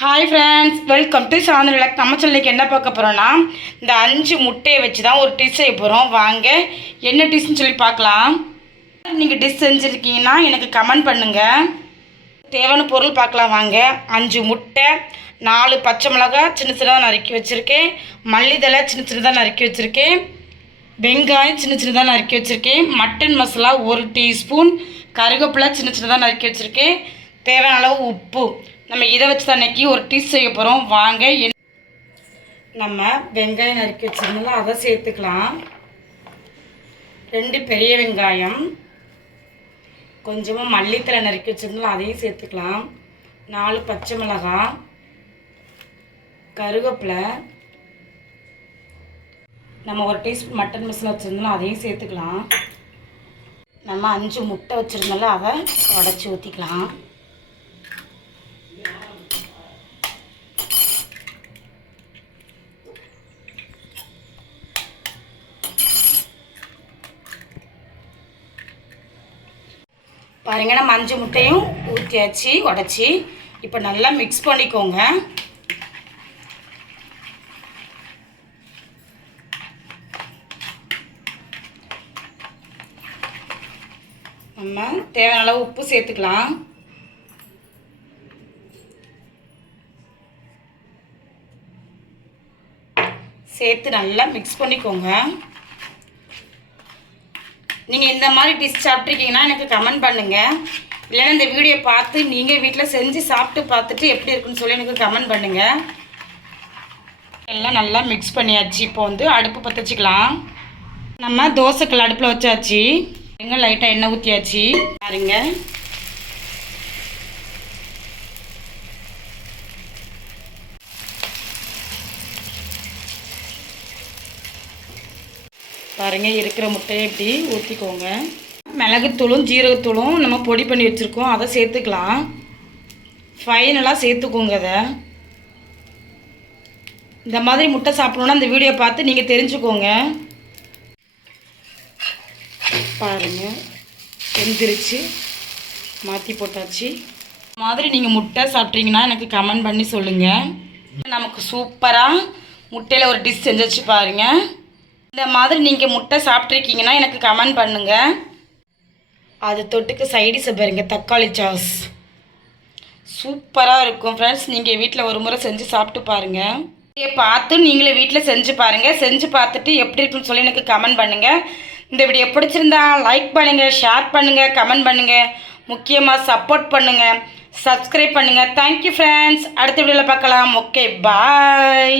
Hi friends welcome to சாந்திரலக் நம்ம சேனலுக்கு என்ன பார்க்க போகிறோன்னா இந்த அஞ்சு முட்டையை வச்சு தான் ஒரு டிஷ் செய்ய போகிறோம் வாங்க என்ன டிஷ்னு சொல்லி பார்க்கலாம். நீங்கள் டிஷ் செஞ்சுருக்கீங்கன்னா எனக்கு கமெண்ட் பண்ணுங்கள் தேவையான பொருள் பார்க்கலாம் வாங்க. அஞ்சு முட்டை நாலு பச்சை மிளகாய் சின்ன சின்னதாக நறுக்கி வச்சுருக்கேன். மல்லிதழை சின்ன சின்னதாக நறுக்கி வச்சுருக்கேன். வெங்காயம் சின்ன சின்னதாக நறுக்கி வச்சுருக்கேன். மட்டன் மசாலா ஒரு டீஸ்பூன். கருவேப்பிலை சின்ன சின்னதாக நறுக்கி வச்சுருக்கேன். தேவையான அளவு உப்பு. நம்ம இதை வச்சு தான் ஒரு டீஸ் செய்ய போகிறோம் வாங்க நம்ம வெங்காயம் நறுக்கி வச்சிருந்தோம்ல அதை சேர்த்துக்கலாம். ரெண்டு பெரிய வெங்காயம். கொஞ்சமாக மல்லித்தலை நறுக்கி வச்சிருந்தோம்ல அதையும் சேர்த்துக்கலாம். நாலு பச்சை மிளகாய். கருவேப்பிலை. நம்ம ஒரு டீஸ்பூன் மட்டன் மசாலா வச்சுருந்தோம் அதையும் சேர்த்துக்கலாம். நம்ம அஞ்சு முட்டை வச்சுருந்தோம்ல அதை உடச்சி ஊற்றிக்கலாம் பாருங்க நம்ம அஞ்சு முட்டையும் ஊற்றியாச்சு உடச்சி. இப்போ நல்லா மிக்ஸ் பண்ணிக்கோங்க. நம்ம தேவையான அளவு உப்பு சேர்த்துக்கலாம். சேர்த்து நல்லா மிக்ஸ் பண்ணிக்கோங்க. நீங்கள் இந்த மாதிரி டிஷ் சாப்பிட்ருக்கீங்கன்னா எனக்கு கமெண்ட் பண்ணுங்கள் இல்லைன்னா இந்த வீடியோ பார்த்து நீங்கள் வீட்டில் செஞ்சு சாப்பிட்டு பார்த்துட்டு எப்படி இருக்குன்னு சொல்லி எனக்கு கமெண்ட் பண்ணுங்கள் எல்லாம் நல்லா மிக்ஸ் பண்ணியாச்சு. இப்போ வந்து அடுப்பு பற்ற வச்சுக்கலாம் நம்ம தோசைக்கல் அடுப்பில் வச்சாச்சு. எங்கே லைட்டாக எண்ணெய் ஊற்றியாச்சு பாருங்கள் பாருங்கள் இருக்கிற முட்டையை இப்படி ஊற்றிக்கோங்க மிளகுத்தூளும் ஜீரகத்தூளும் நம்ம பொடி பண்ணி வச்சுருக்கோம். அதை சேர்த்துக்கலாம். ஃபைனலாக சேர்த்துக்கோங்க அதை. இந்த மாதிரி முட்டை சாப்பிடணுன்னா இந்த வீடியோ பார்த்து நீங்கள் தெரிஞ்சுக்கோங்க. பாருங்கள் வெந்திருச்சு. மாற்றி போட்டாச்சு. இந்த மாதிரி நீங்கள் முட்டை சாப்பிட்றீங்கன்னா எனக்கு கமெண்ட் பண்ணி சொல்லுங்கள் நமக்கு சூப்பராக முட்டையில் ஒரு டிஷ் செஞ்சு வச்சு பாருங்கள் இந்த மாதிரி நீங்கள் முட்டை சாப்பிட்ருக்கீங்கன்னா எனக்கு கமெண்ட் பண்ணுங்கள் அது தொட்டுக்கு சைடிஸை பாருங்க தக்காளி சாஸ் சூப்பராக இருக்கும் ஃப்ரெண்ட்ஸ் நீங்கள் வீட்டில் ஒரு முறை செஞ்சு சாப்பிட்டு பாருங்கள் இதை பார்த்து நீங்களே வீட்டில் செஞ்சு பாருங்கள் செஞ்சு பார்த்துட்டு எப்படி இருக்குன்னு சொல்லி எனக்கு கமெண்ட் பண்ணுங்கள் இந்த வீடியோ பிடிச்சிருந்தா லைக் பண்ணுங்கள் ஷேர் பண்ணுங்கள் கமெண்ட் பண்ணுங்கள் முக்கியமாக சப்போர்ட் பண்ணுங்கள் சப்ஸ்கிரைப் பண்ணுங்கள் தேங்க்யூ ஃப்ரெண்ட்ஸ் அடுத்த வீடியோவில் பார்க்கலாம். Okay bye